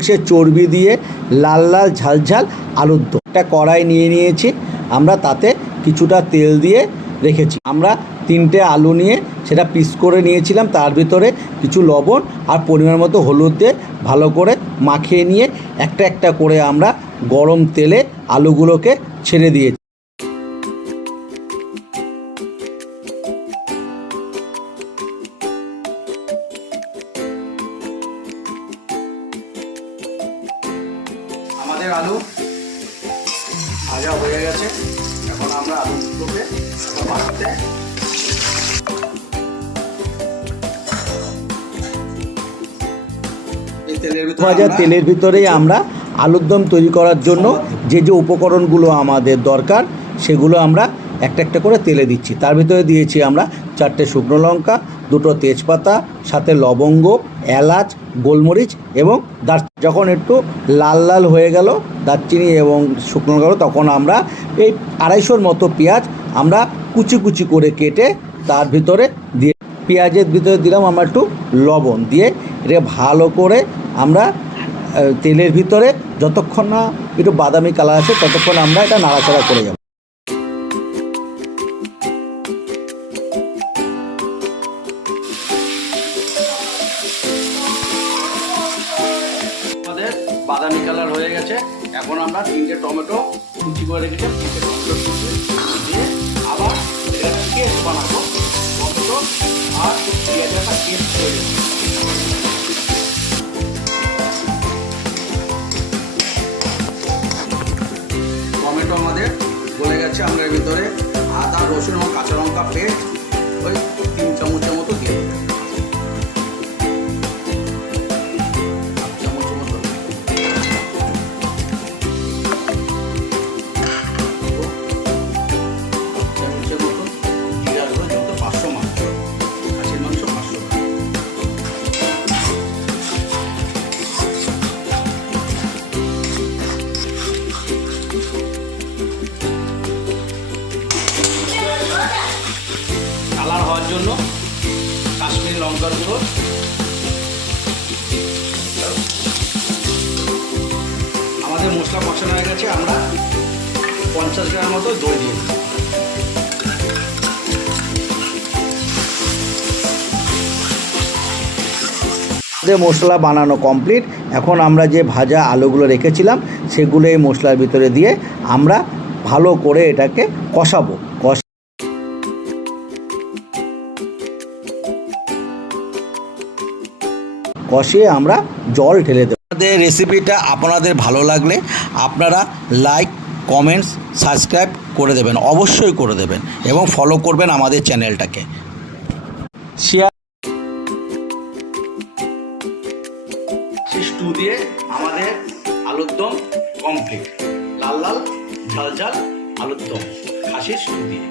মাংসের চর্বি দিয়ে লাল লাল ঝাল ঝাল আলুর দম। একটা কড়াই নিয়ে নিয়েছি আমরা, তাতে কিছুটা তেল দিয়ে রেখেছি। আমরা 3টে আলু নিয়ে সেটা পিস করে নিয়েছিলাম, তার ভিতরে কিছু লবণ আর পরিমাণ মতো হলুদ দিয়ে ভালো করে মাখিয়ে নিয়ে একটা একটা করে আমরা গরম তেলে আলুগুলোকে ছেড়ে দিয়েছি। আমাদের আলু ভাজা হয়ে গেছে, এখন আমরা আলুগুলোকে ভাজতে ভাজা তেলের ভিতরেই আমরা আলুর দম তৈরি করার জন্য যে যে উপকরণগুলো আমাদের দরকার সেগুলো আমরা একটা একটা করে তেলে দিচ্ছি। তার ভিতরে দিয়েছি আমরা 4টে শুকনো লঙ্কা, 2টো তেজপাতা, সাথে লবঙ্গ, এলাচ, গোলমরিচ এবং দারচিনি। যখন একটু লাল লাল হয়ে গেল দারচিনি এবং শুকনো লঙ্কা, তখন আমরা এই 250-র মতো পেঁয়াজ আমরা কুচি কুচি করে কেটে তার ভিতরে দিয়ে, পেঁয়াজের ভিতরে দিলাম আমরা একটু লবণ দিয়ে, এটা ভালো করে আমরা তেলের ভিতরে যতক্ষণ না একটু বাদামি কালার আছে ততক্ষণ আমরা এটা নাড়াচাড়া করে যাব। আমাদের বাদামি কালার হয়ে গেছে, এখন আমরা 3টে টমেটো কুচি করে রেখেছি, 3টে টমেটো কুচি দিয়ে আবার একটা পেস্ট বানাবো। টমেটো আর পেঁয়াজের একটা পেস্ট তৈরি করব। টমেটো আমাদের গলে গেছে, আমরা এর ভিতরে আদা, রসুন এবং কাঁচা লঙ্কা পেস্ট ওই 3 চামচের মতো দিয়ে দেবো। কালার হওয়ার জন্য কাশ্মীরি লঙ্কার গুঁড়ো, আমাদের মশলা কষানো হয়ে গেছে, আমরা 50 গ্রাম মতো দই দিয়ে দিই। আমাদের মশলা বানানো কমপ্লিট। এখন আমরা যে ভাজা আলুগুলো রেখেছিলাম সেগুলো এই মশলার ভিতরে দিয়ে আমরা ভালো করে এটাকে কষাবো। কষিয়ে আমরা জল ঢেলে দেবো। আমাদের রেসিপিটা আপনাদের ভালো লাগলে আপনারা লাইক, কমেন্টস, সাবস্ক্রাইব করে দেবেন, অবশ্যই করে দেবেন এবং ফলো করবেন আমাদের চ্যানেলটাকে। শেয়ার স্টু দিয়ে আমাদের আলুর দম কমপ্লিট। লাল লাল ঝাল ঝাল আলুর দম খাসির স্টু দিয়ে।